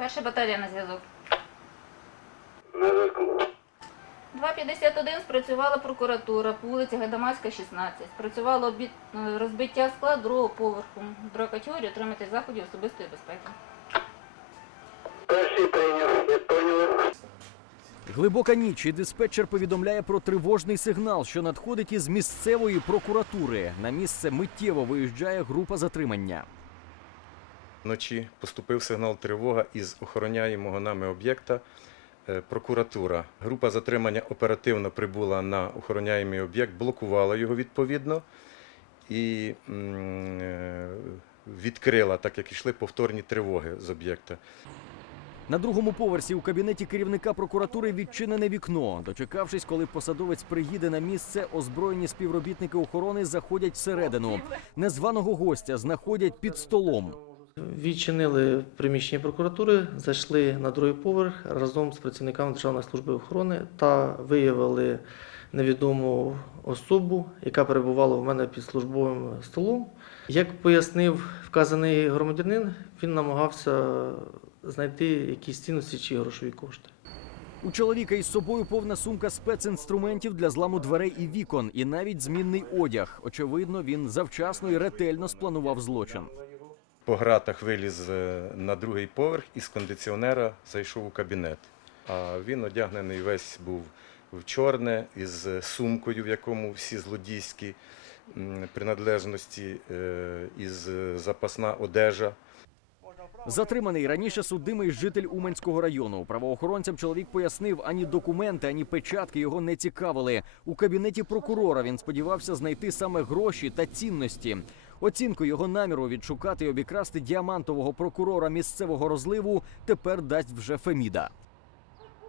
Перша баталія на зв'язок. На зв'язку. 2.51 спрацювала прокуратура по вулиці Гайдамацька, 16. Спрацювало обід- е, розбиття скла другого поверху. Друга категорія отримати заходів особистої безпеки. Перший прийняв, я поняв. Глибока ніч і диспетчер повідомляє про тривожний сигнал, що надходить із місцевої прокуратури. На місце миттєво виїжджає група затримання. Вночі поступив сигнал тривога із охороняємого нами об'єкта е, прокуратура. Група затримання оперативно прибула на охороняємий об'єкт, блокувала його відповідно і е, відкрила, так як йшли повторні тривоги з об'єкта. На другому поверсі у кабінеті керівника прокуратури відчинене вікно. Дочекавшись, коли посадовець приїде на місце, озброєні співробітники охорони заходять всередину. Незваного гостя знаходять під столом. Відчинили приміщення прокуратури, зайшли на другий поверх разом з працівниками Державної служби охорони та виявили невідому особу, яка перебувала у мене під службовим столом. Як пояснив вказаний громадянин, він намагався знайти якісь цінності чи грошові кошти. У чоловіка із собою повна сумка спецінструментів для зламу дверей і вікон, і навіть змінний одяг. Очевидно, він завчасно і ретельно спланував злочин. По гратах виліз е, на другий поверх і з кондиціонера зайшов у кабінет. А він одягнений весь був в чорне із сумкою, в якому всі злодійські принадлежності, е, із е, запасна одежа. Затриманий раніше судимий житель Уманського району. Правоохоронцям чоловік пояснив, ані документи, ані печатки його не цікавили. У кабінеті прокурора він сподівався знайти саме гроші та цінності. Оцінку його наміру відшукати і обікрасти діамантового прокурора місцевого розливу тепер дасть вже Феміда.